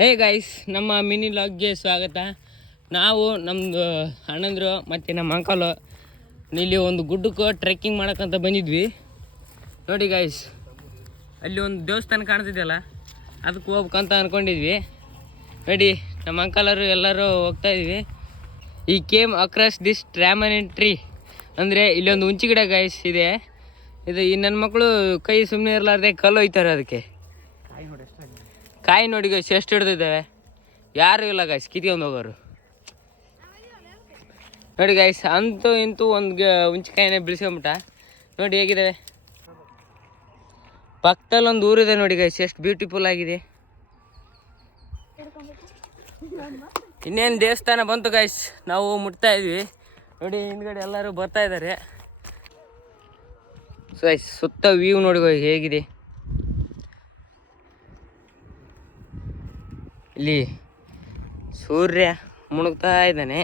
Hey guys, ನಮ್ಮ mini ಲಾಗ್ಗೆ ಸ್ವಾಗತ. ನಾವು ನಮ್ಮದು ಅಣ್ಣಂದರು ಮತ್ತು ನಮ್ಮ ಅಂಕಲು ಇಲ್ಲಿ ಒಂದು ಗುಡ್ಡಕ್ಕೆ ಟ್ರೆಕ್ಕಿಂಗ್ ಮಾಡೋಕ್ಕಂತ ಬಂದಿದ್ವಿ. ನೋಡಿ ಗೈಸ್, ಅಲ್ಲಿ ಒಂದು ದೇವಸ್ಥಾನ ಕಾಣ್ತಿದೆಯಲ್ಲ, ಅದಕ್ಕೆ ಹೋಗ್ಬೇಕಂತ ಅಂದ್ಕೊಂಡಿದ್ವಿ. ನೋಡಿ ನಮ್ಮ ಅಂಕಲರು ಎಲ್ಲರೂ ಹೋಗ್ತಾಯಿದ್ವಿ. ಈ ಕೇಮ್ ಅಕ್ರಾಸ್ ದಿಸ್ ಟ್ರಾಮರಿನ್ ಟ್ರೀ ಅಂದರೆ ಇಲ್ಲೊಂದು ಹುಂಚಿ ಗಿಡ ಗೈಸ್ ಇದೆ. ಇದು ಈ ನನ್ನ ಮಕ್ಕಳು ಕೈ ಸುಮ್ಮನೆ ಇರಲಾರ್ದೆ ಕಲ್ಲು ಒಯ್ತಾರೆ ಅದಕ್ಕೆ. ಕಾಯಿ ನೋಡಿ ಗೈಸ್ ಎಷ್ಟು ಹಿಡ್ದಿದ್ದಾವೆ, ಯಾರು ಇಲ್ಲ ಗೈಸ್ ಕಿತ್ಕೊಂಡು ಹೋಗೋರು. ನೋಡಿ ಗೈಸ್, ಅಂತೂ ಇಂತೂ ಒಂದು ಹುಂಚಿಕಾಯಿನೇ ಬಿಡಿಸ್ಕೊಂಬಿಟ್ಟ. ನೋಡಿ ಹೇಗಿದ್ದಾವೆ. ಪಕ್ಕದಲ್ಲಿ ಒಂದು ಊರಿದೆ ನೋಡಿ ಗೈಸ್, ಎಷ್ಟು ಬ್ಯೂಟಿಫುಲ್ ಆಗಿದೆ. ಇನ್ನೇನು ದೇವಸ್ಥಾನ ಬಂತು ಗೈಸ್, ನಾವು ಮುಟ್ತಾ ಇದ್ವಿ. ನೋಡಿ ಹಿಂದ್ಗಡೆ ಎಲ್ಲರೂ ಬರ್ತಾ ಇದ್ದಾರೆ. ಸೊ ಗೈಸ್, ಸುತ್ತ ವ್ಯೂ ನೋಡಿ ಹೇಗಿದೆ. ಇಲ್ಲಿ ಸೂರ್ಯ ಮುಳುಗ್ತಾ ಇದ್ದಾನೆ.